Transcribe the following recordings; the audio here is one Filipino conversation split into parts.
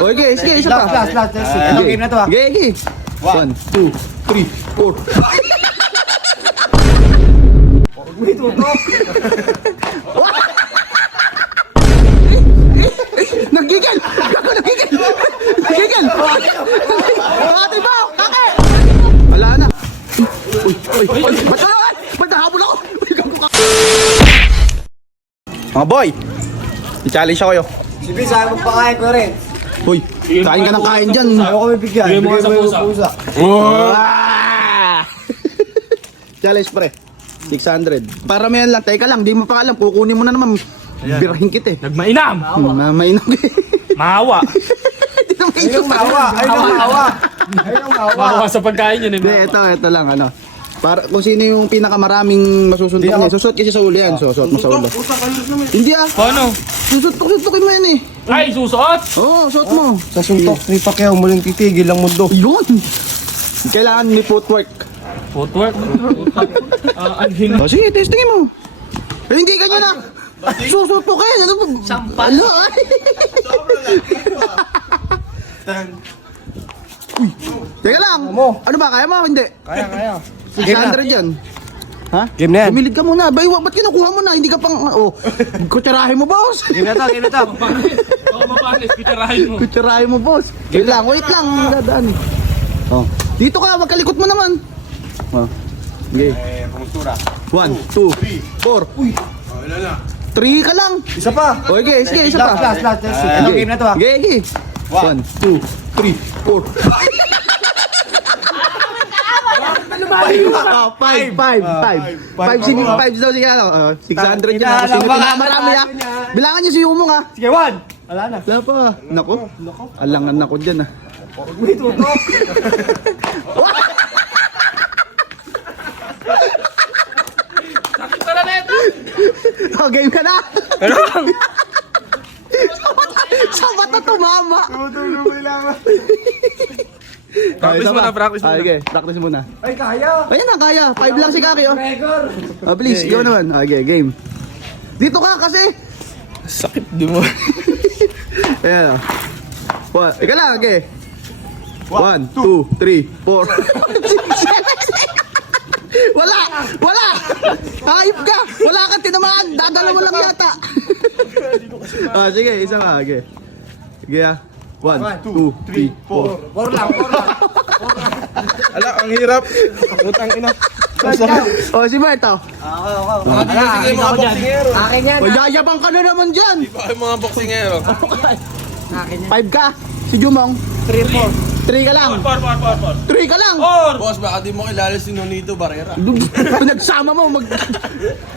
Okay, sige, isa pa. Last. Anong game na to, ha? Okay. 1, 2, 3, 4. May tutok. Nagigil! Nagigil! Ate ba? Kake! Wala na. Uy! Ba't na? Ba't nahabol ako? Mga boy! I-challenge ako kayo. Sige, saan mo pakain ko rin? Uy! Kain ka ng kain dyan. Ayaw kami bigyan. Bigyan mo Bigyan sa pusa. Challenge pre. 600. Para may lang. Teka lang, di mo pa alam. Kukunin mo na naman. Birahin kita eh. Nagmainam! Mainom eh. Mahawa! Ayun maawa. Mahawa sa pagkain yun eh. Hindi, ito lang ano. Para kung sino yung pinakamaraming masusuntok niya. Susot kasi sa ulo yan. Susot mo sa ulo. Hindi ah. Paano? Susuntokin mo yan eh. Ay, susuot! Oo, suot mo. Sa suntok ni Pacquiao, muling titigil ang mundo. Yun. Kailangan ni footwork. Footwork? Anhin. O sige, testingin mo. Eh, hindi ganyan ah. Susuntokin. Ano ba? Sampal. Ano ay. Uy. Teka lang. Ano ba? Kaya mo? Hindi. Kaya. 600 yan. Ha? Game na yan. Bumilid ka muna. Bay, ba't kinukuha mo na? Hindi ka pang... Oh, kutsarahin mo, boss. Game na to. Oo, mapanis. Pitarahin mo. Kutsarahin mo, boss. Wait lang. Dadaan. Oh. Dito ka. Magkalikot mo naman. Oh. Okay. Pumustura. 1, 2, 4. Uy. 3 ka lang. Isa pa. Okay, sige, isa pa. Last. Anong game na to, ha? Okay. 1, 2, 3, 4. Five daw sige ano. 600 yun. Sino marami ah. Bilangan niyo si Yumong ah. Sige, 1. Wala na. Wala pa. Nako. Alangan ako dyan ah. May tutok. Sakit na ito! Oh, game ka na. Sa mata tumama. Tutulong mo lang. Practice muna, practice muna. Okay, practice muna. Ay, kaya. Ayan na, kaya. 5 lang si Kaki oh. Record. Oh, please, ikaw naman. Okay, game. Dito ka kasi. Sakit di mo. Ayan. What? Ika lang, okay. 1, 2, 3, 4. Wala! Hayop ka! Wala kang tinamaan! Dadala mo lang yata! Sige, isa pa, okay. Sige ah. 1, 2, 3, 4. 4 lang. Ala, ang hirap. Putang ina. Oh, si Berto. Ako. Sige, mga boksingero. Akin yan. Oh, yayabang ka na naman dyan! Bakit mga boksingero? 5 ka. Si Jumong. 3, 4. 3 ka lang. 3 ka lang. Boss, baka di mo kilala si Nonito Barrera. Nagsama mo mag...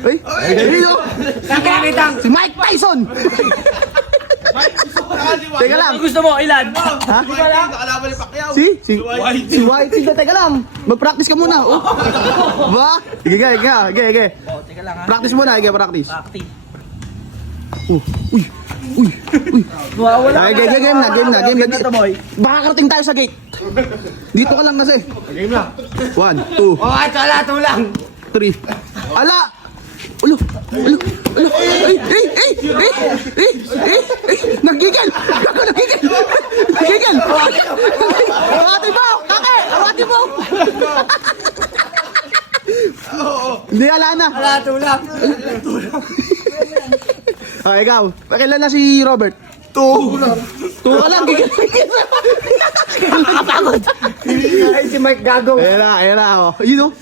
Ay, ayun. Kakitang. Si Mike Tyson. Teka lang. Gusto mo, ilan? Ha? Nakalaban ni Pacquiao. Si White. Sige, teka lang. Mag-practice ka muna. Oh. Ba? Sige. Teka lang, ha? Practice muna, practice. Uy. Nawawala. Ay, game na. Game na to, boy. Baka karating tayo sa gate. Dito ka lang kasi. Game na. 1, 2, Oh, ito lang. 3. Ala! Ulo! Ay! Nagigil! Nagigil! Awati mo! Kake! Awati mo! Hindi, ala na. Tulang. Ah, ikaw. Pakailan na si Robert? 2 ka lang. Gigil. Nakakapagod. Ay, si Mike Gago. Ayan na. Ayun o.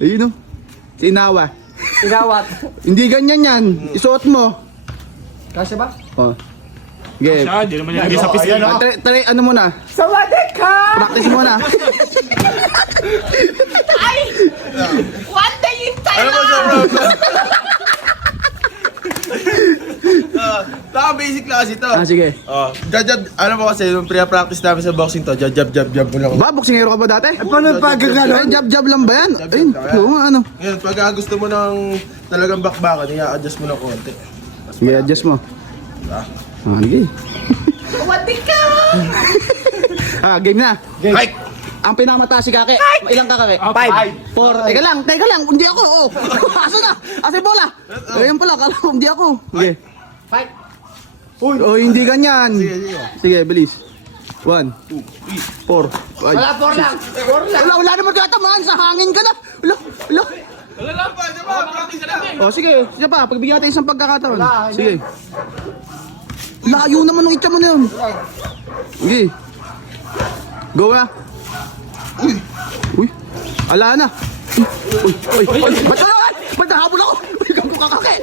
Si Inawa. Igawat. Hindi ganyan yan. Isuot mo. Kasya ba? Oh. Game. Siya, di naman nilagay sa pisngi. Ano muna? Sawadee ka! Practice muna. Ay! One day in Ano mo siya, bro? Taka basic class ito. Sige. Jab, ano mo kasi, yung pre-practice namin sa boxing to, jab mo lang. Ba, boksingero ka ba dati? Paano pagkaganon? Jab lang ba yan? Ayun. Ano? Ngayon, pag gusto mo ng talagang bakbakan, i-adjust mo ng konti. Sige, adjust mo. Sige. Wadi ka! Game na. Hike! Ang pinakamataas si Kake. Ilang ka, Kake? 5. 4. Teka lang. Hindi ako. Asa na? Asa yung bola? Ayun pala. Kala ko, hindi ako. Okay. 5. Oh, hindi ganyan. Sige, sige. Sige, bilis. 1, 2, 3, 4, 5. Wala, 4 lang. 4 lang. Wala naman tatamaan. Sa hangin ka na. Wala. Wala lang pa, di ba? Practice ka lang. Oh, sige. Sige pa. Pagbigyan natin isang pagkakataon. Wala, Sige. Layo naman ng itcha mo na yun. Sige. Go na. Uy. Ala na. Uy. Ba't nahabol ako? Uy, gago ka kake.